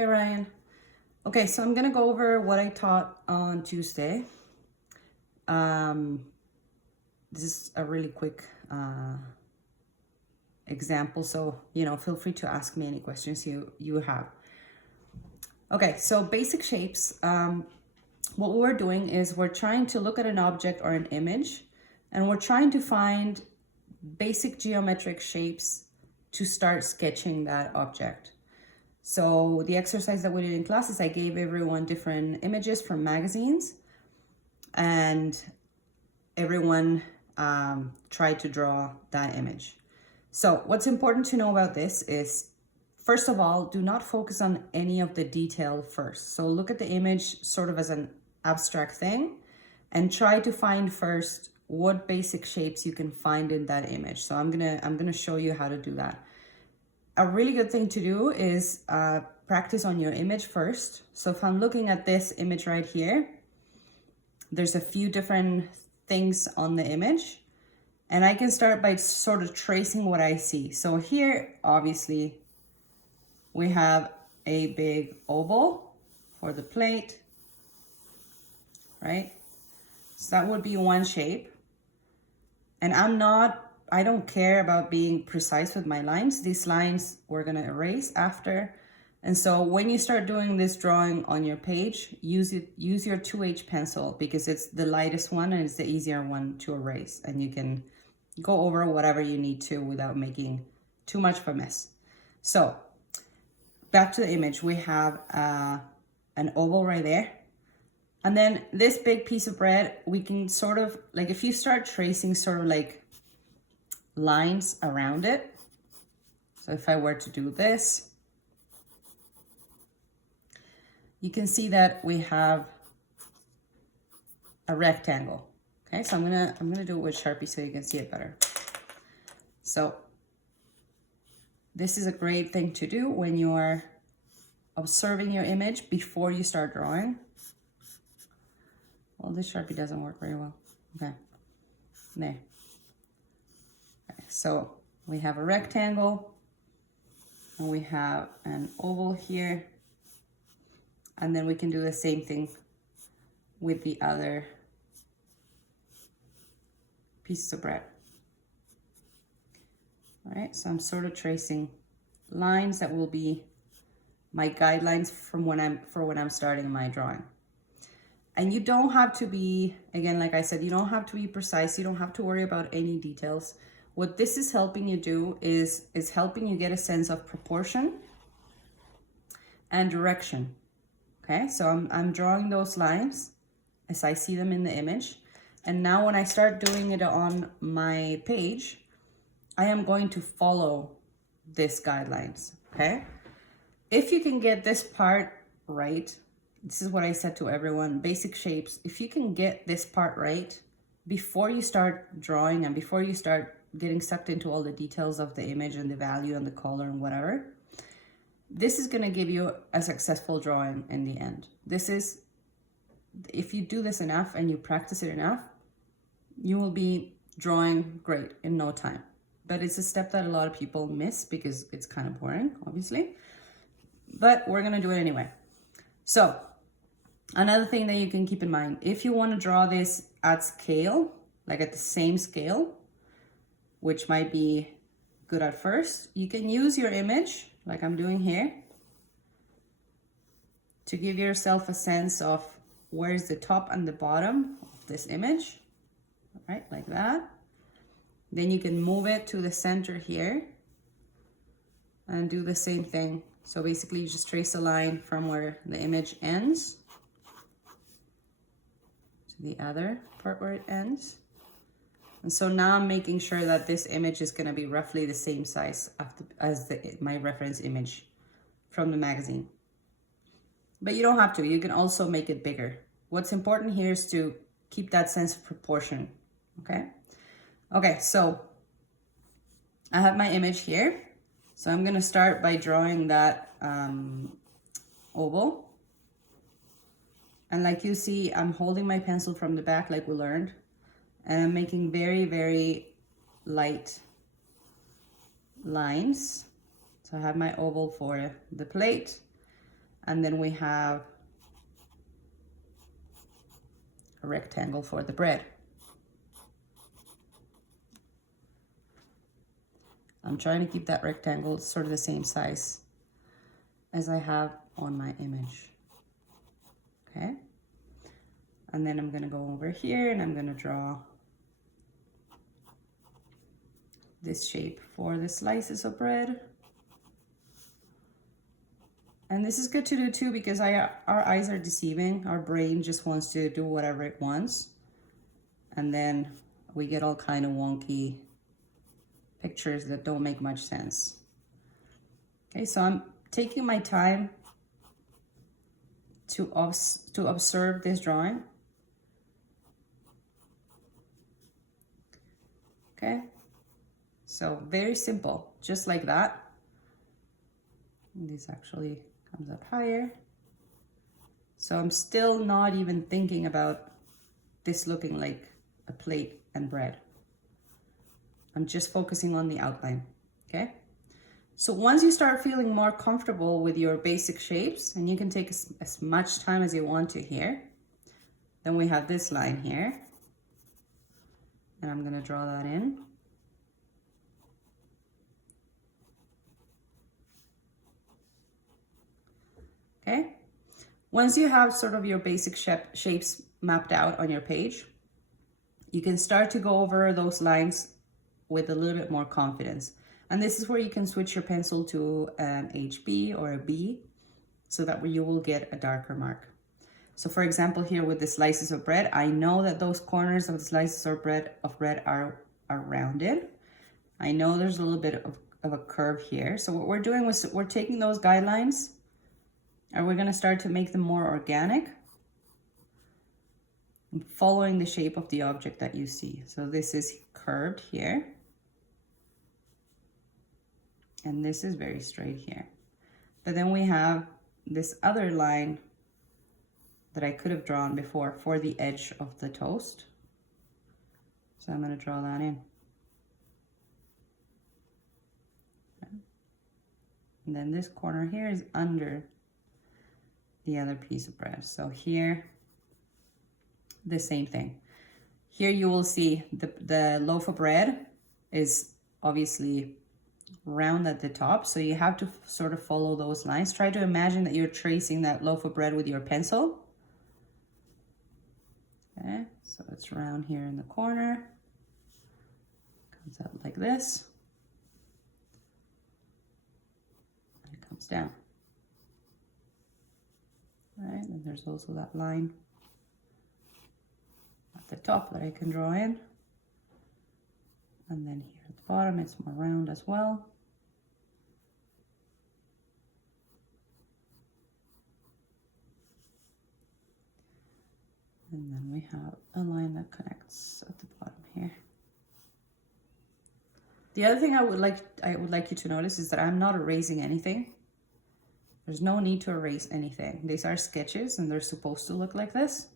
Hey Ryan. Okay, so I'm gonna go over what I taught on Tuesday. Um, this is a really quick example, so feel free to ask me any questions you have. Okay, so basic shapes. What we're doing is we're trying to look at an object or an image, and we're trying to find basic geometric shapes to start sketching that object. So the exercise that we did in class is I gave everyone different images from magazines, and everyone tried to draw that image. So what's important to know about this is, first of all, do not focus on any of the detail first. So look at the image sort of as an abstract thing and try to find first what basic shapes you can find in that image. So I'm gonna show you how to do that. A really good thing to do is practice on your image first. So if I'm looking at this image right here, there's a few different things on the image, and I can start by sort of tracing what I see. So here, obviously, we have a big oval for the plate, right? So that would be one shape. And I don't care about being precise with my lines. These lines we're gonna erase after. And so when you start doing this drawing on your page, use your 2H pencil because it's the lightest one and it's the easier one to erase. And you can go over whatever you need to without making too much of a mess. So back to the image, we have an oval right there. And then this big piece of bread, we can sort of, like if you start tracing sort of like lines around it. So if I were to do this, you can see that we have a rectangle. Okay, so I'm gonna do it with Sharpie so you can see it better. So this is a great thing to do when you are observing your image before you start drawing. Well, this Sharpie doesn't work very well. Okay, there. Okay, so we have a rectangle and we have an oval here. And then we can do the same thing with the other pieces of bread. All right, so I'm sort of tracing lines that will be my guidelines from when I'm starting my drawing. And you don't have to be, again, like I said, you don't have to be precise. You don't have to worry about any details. What this is helping you do is helping you get a sense of proportion and direction. Okay, so I'm drawing those lines as I see them in the image. And now when I start doing it on my page, I am going to follow these guidelines, okay? If you can get this part right, this is what I said to everyone, basic shapes. If you can get this part right before you start drawing and before you start getting sucked into all the details of the image and the value and the color and whatever, this is going to give you a successful drawing in the end. If you do this enough and you practice it enough, you will be drawing great in no time. But it's a step that a lot of people miss because it's kind of boring, obviously. But we're going to do it anyway. So another thing that you can keep in mind, if you want to draw this at scale, like at the same scale, which might be good at first, you can use your image like I'm doing here to give yourself a sense of where's the top and the bottom of this image, right? Like that. Then you can move it to the center here and do the same thing. So basically you just trace a line from where the image ends to the other part where it ends. And so now I'm making sure that this image is going to be roughly the same size as my reference image from the magazine. But you don't have to. You can also make it bigger. What's important here is to keep that sense of proportion, okay? Okay, so I have my image here. So I'm going to start by drawing that oval. And like you see, I'm holding my pencil from the back like we learned. And I'm making very, very light lines. So I have my oval for the plate. And then we have a rectangle for the bread. I'm trying to keep that rectangle sort of the same size as I have on my image. Okay. And then I'm gonna go over here and I'm gonna draw this shape for the slices of bread. And this is good to do too because our eyes are deceiving. Our brain just wants to do whatever it wants. And then we get all kind of wonky pictures that don't make much sense. Okay, so I'm taking my time to observe this drawing. Okay, so very simple, just like that. And this actually comes up higher. So I'm still not even thinking about this looking like a plate and bread. I'm just focusing on the outline, okay? So once you start feeling more comfortable with your basic shapes, and you can take as much time as you want to here, then we have this line here. And I'm gonna draw that in. Okay. Once you have sort of your basic shapes mapped out on your page, you can start to go over those lines with a little bit more confidence. And this is where you can switch your pencil to an HB or a B so that you will get a darker mark. So for example, here with the slices of bread, I know that those corners of the slices of bread are rounded. I know there's a little bit of a curve here. So what we're doing was we're taking those guidelines and we're gonna start to make them more organic, following the shape of the object that you see. So this is curved here. And this is very straight here. But then we have this other line that I could have drawn before for the edge of the toast. So I'm going to draw that in. Okay. And then this corner here is under the other piece of bread. So here, the same thing. Here you will see the loaf of bread is obviously round at the top, so you have to sort of follow those lines. Try to imagine that you're tracing that loaf of bread with your pencil. Okay, so it's round here in the corner, comes out like this, and it comes down. All right, and there's also that line at the top that I can draw in. And then here at the bottom, it's more round as well. And then we have a line that connects at the bottom here. The other thing I would like you to notice is that I'm not erasing anything. There's no need to erase anything. These are sketches and they're supposed to look like this.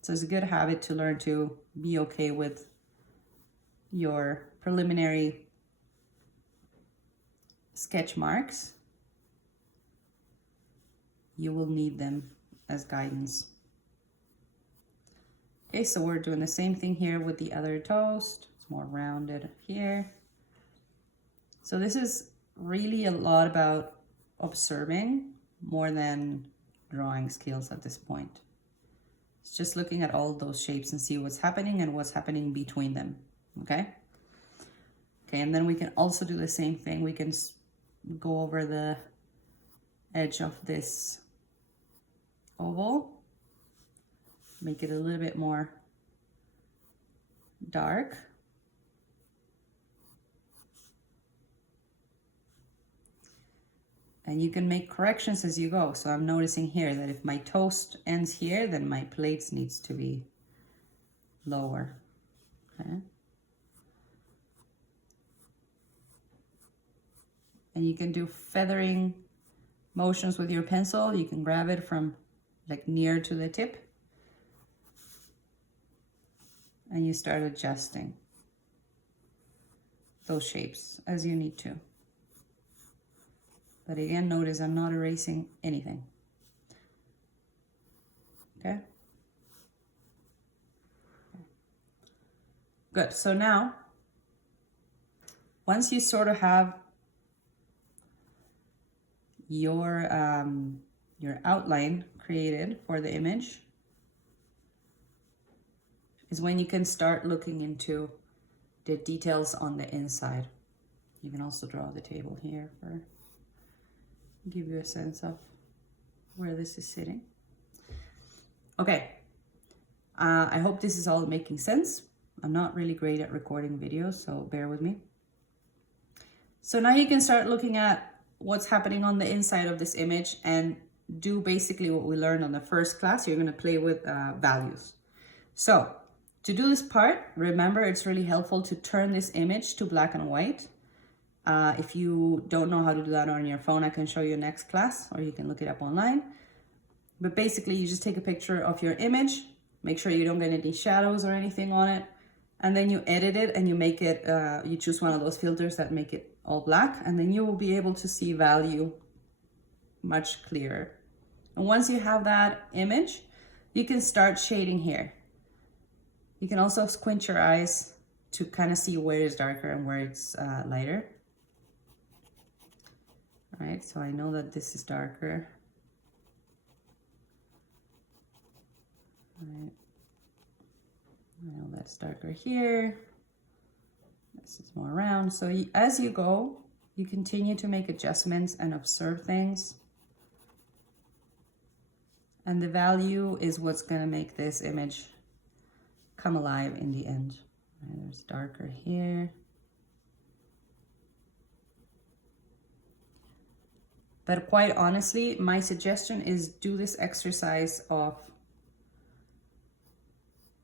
So it's a good habit to learn to be okay with your preliminary sketch marks. You will need them as guidance. Okay, so we're doing the same thing here with the other toast. It's more rounded here. So this is really a lot about observing more than drawing skills at this point. It's just looking at all those shapes and see what's happening and what's happening between them, okay? Okay, and then we can also do the same thing. We can go over the edge of this oval, make it a little bit more dark. And you can make corrections as you go. So I'm noticing here that if my toast ends here, then my plates needs to be lower, okay? And you can do feathering motions with your pencil. You can grab it from like near to the tip. And you start adjusting those shapes as you need to. But again, notice I'm not erasing anything. Good. So now, once you sort of have your outline created for the image, is when you can start looking into the details on the inside. You can also draw the table here for give you a sense of where this is sitting. Okay, I hope this is all making sense. I'm not really great at recording videos, so bear with me. So now you can start looking at what's happening on the inside of this image and do basically what we learned on the first class. You're gonna play with values. So to do this part, remember it's really helpful to turn this image to black and white. If you don't know how to do that on your phone, I can show you next class, or you can look it up online. But basically you just take a picture of your image, make sure you don't get any shadows or anything on it, and then you edit it and you make it, you choose one of those filters that make it all black, and then you will be able to see value much clearer. And once you have that image, you can start shading here. You can also squint your eyes to kind of see where it's darker and where it's lighter. All right, so I know that this is darker. All right, I know that's darker here. This is more round. So as you go, you continue to make adjustments and observe things. And the value is what's gonna make this image come alive in the end. Right, there's darker here. But quite honestly, my suggestion is do this exercise of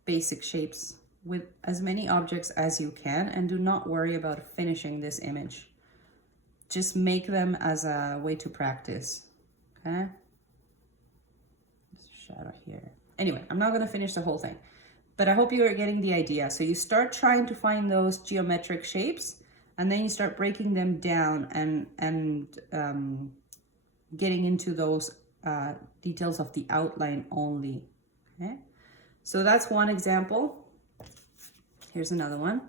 basic shapes with as many objects as you can, and do not worry about finishing this image. Just make them as a way to practice, okay? Shadow here. Anyway, I'm not gonna finish the whole thing, but I hope you are getting the idea. So you start trying to find those geometric shapes, and then you start breaking them down and getting into those details of the outline only, okay? So that's one example. Here's another one.